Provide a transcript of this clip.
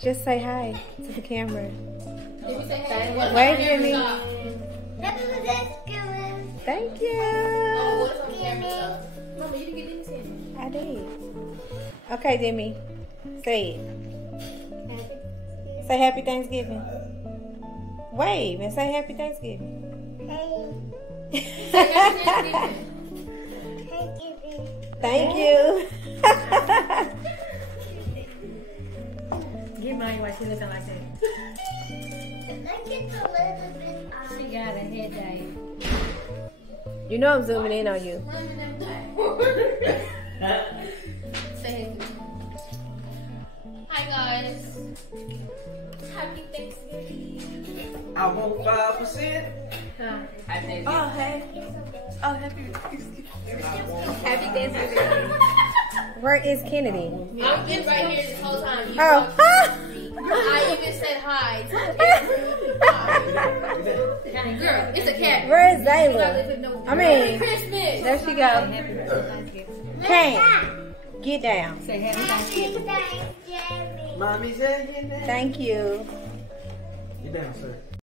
Just say hi to the camera. Did we say hi? Wait, Jimmy. Happy Thanksgiving. Thank you. Oh, what's on camera? Mama, you didn't get this in. I did. Okay, Demi. Say it. Say Happy Thanksgiving. Wave and say Happy Thanksgiving. Say happy Thanksgiving. Thank you. Get mine while she looking like that. She got a headache. You know I'm zooming in on you. Say it. Hi guys. Happy Thanksgiving. I want 5%. Huh? Oh, hey. Oh, happy Thanksgiving. Happy Thanksgiving. Where is Kennedy? I've been right here this whole time. You Oh. talked to me. I even said hi. Girl, it's a cat. Where is Zayla? I Merry mean, Christmas. there she go. Kane, get down. Say happy Thanksgiving. Thanksgiving. Mommy said, get down. Thank you. Get down, sir.